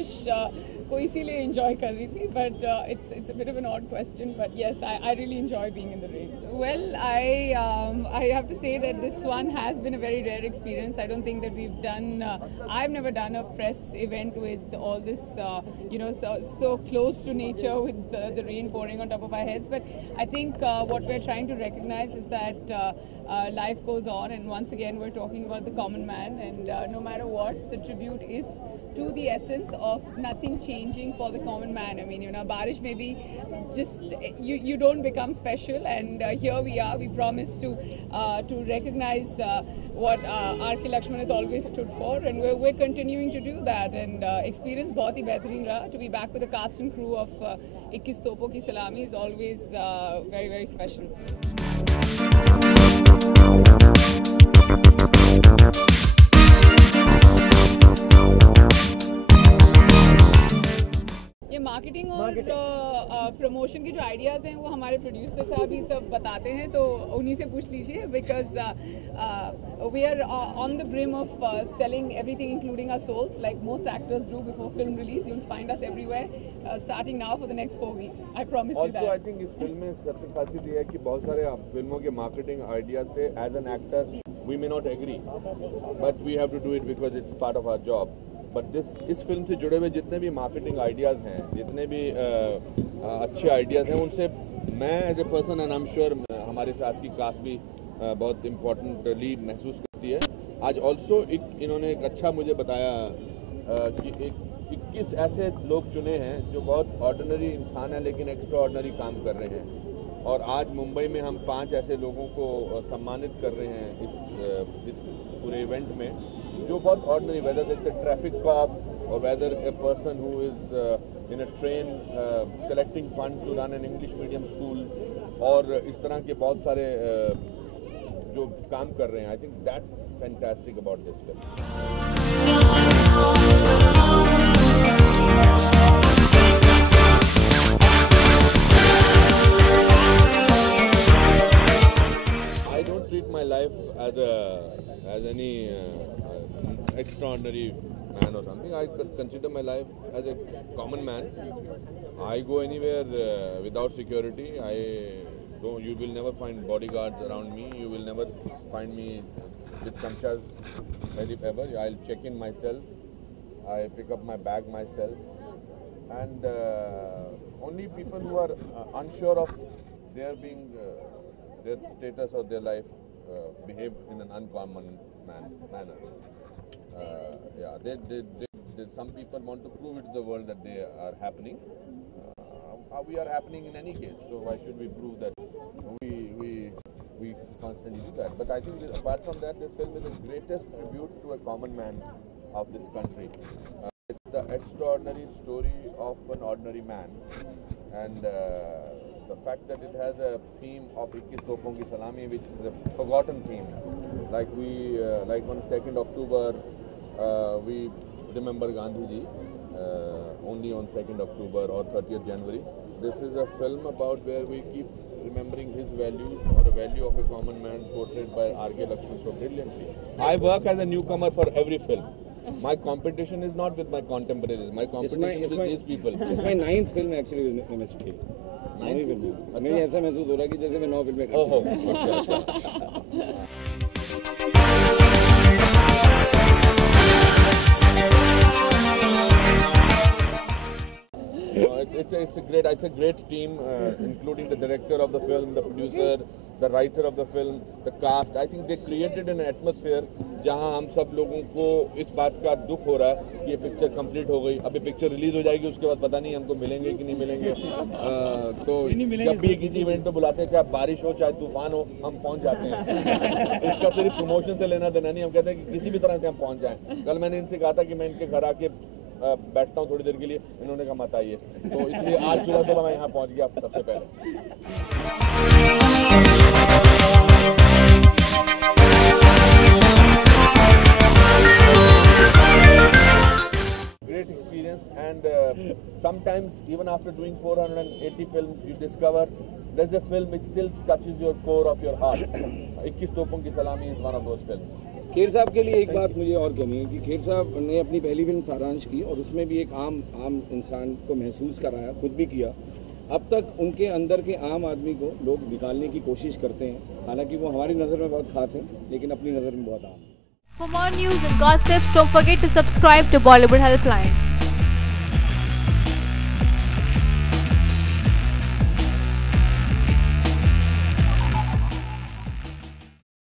बारिश को इसीलिए enjoy कर रही थी, but it's a bit of an odd question, but yes, I really enjoy being in the rain. Well, I have to say that this one has been a very rare experience. I don't think that we've done. I've never done a press event with all this, so close to nature with the rain pouring on top of our heads. But I think what we're trying to recognize is that life goes on, and once again we're talking about the common man, and no matter what, the tribute is to the essence of nothing changing for the common man. I mean, Barish may be just, you don't become special, and here we are. We promise to recognize what R.K. Lakshman has always stood for, and we're continuing to do that. And experience बहुत ही बेहतरीन रहा. To be back with the cast and crew of 21 Topon Ki Salami is always very, very special. ये marketing और promotion की जो ideas हैं वो हमारे प्रोड्यूसर साहब ही सब बताते हैं, तो उन्हीं से पूछ लीजिए, because we are on the brim of selling everything including our souls like most actors do before film release. You will find us everywhere starting now for the next 4 weeks. I promise you that. Also I think इस film में सबसे खासियत ये है कि बहुत सारे फिल्मों के मार्केटिंग आइडिया से as an actor we may not agree, but we have to do it because it's part of our job. But इस फिल्म से जुड़े हुए जितने भी मार्केटिंग आइडियाज़ हैं, जितने भी अच्छे आइडियाज़ हैं, उनसे मैं as a person and I am sure हमारे साथ की कास्ट भी बहुत इम्पोर्टेंटली महसूस करती है. आज ऑल्सो इन्होंने एक अच्छा मुझे बताया कि 21 ऐसे लोग चुने हैं जो बहुत ऑर्डिनरी इंसान हैं लेकिन एक्स्ट्रा ऑर्डिनरी काम कर रहे हैं. और आज मुंबई में हम 5 ऐसे लोगों को सम्मानित कर रहे हैं इस पूरे इवेंट में, जो बहुत ordinary, whether it's a traffic cop और whether a person who is in a train collecting fund to run an English medium school, और इस तरह के बहुत सारे जो काम कर रहे हैं. I think that's fantastic about this film. My life as any extraordinary man or something. I consider my life as a common man. I go anywhere without security. You will never find bodyguards around me. You will never find me with chamchas ever. I'll check in myself. I pick up my bag myself. And only people who are unsure of their status or their life behave in an uncommon manner. Some people want to prove it to the world that they are happening. We are happening in any case, so why should we prove that we constantly do that? But I think apart from that, this film is the greatest tribute to a common man of this country. It's the extraordinary story of an ordinary man, and the fact that it has a theme of 21 Topon Ki Salami, which is a forgotten theme. Like on 2nd October, we remember Gandhi ji only on 2nd October or 30th January. This is a film about where we keep remembering his values, or a value of a common man portrayed by R.K. Lakshman so brilliantly. I work as a newcomer for every film. My competition is not with my contemporaries. My competition is with these people. It's my 9th film actually with MSP. मुझे ऐसा महसूस हो रहा है कि जैसे मैं 9 फिल्में कर It's a great team, including the director of the film, the producer, the writer of the film, the cast. I think they created an atmosphere जहाँ हम सब लोगों को इस बात का दुख हो रहा है कि ये पिक्चर कंप्लीट हो गई. अभी पिक्चर रिलीज हो जाएगी, उसके बाद पता नहीं हमको मिलेंगे कि नहीं मिलेंगे. तो जब भी किसी इवेंट पे बुलाते हैं, चाहे बारिश हो चाहे तूफान हो, हम पहुँच जाते हैं. इसका सिर्फ प्रमोशन से लेना देना नहीं, हम कहते हैं कि किसी भी तरह से हम पहुँच जाएँ. कल मैंने इनसे कहा था कि मैं इनके घर आके बैठता हूँ थोड़ी देर के लिए, इन्होंने कहा मत आइए, तो इसलिए आज सुबह मैं यहाँ पहुँच गया सबसे पहले. Great experience, and sometimes even after doing 480 films, you discover there's a film which still touches your core of your heart. 21 Topon Ki Salami is one of those films. Kher साहब के लिए एक बात मुझे और कहनी है कि खेर साहब ने अपनी पहली फिल्म सारांश की और उसमें भी एक आम इंसान को महसूस कराया, खुद भी किया। अब तक उनके अंदर के आम आदमी को लोग निकालने की कोशिश करते हैं, हालांकि वो हमारी नज़र में बहुत खास है लेकिन अपनी नज़र में बहुत आम है। For more news and gossips, don't forget to subscribe to Bollywood Helpline.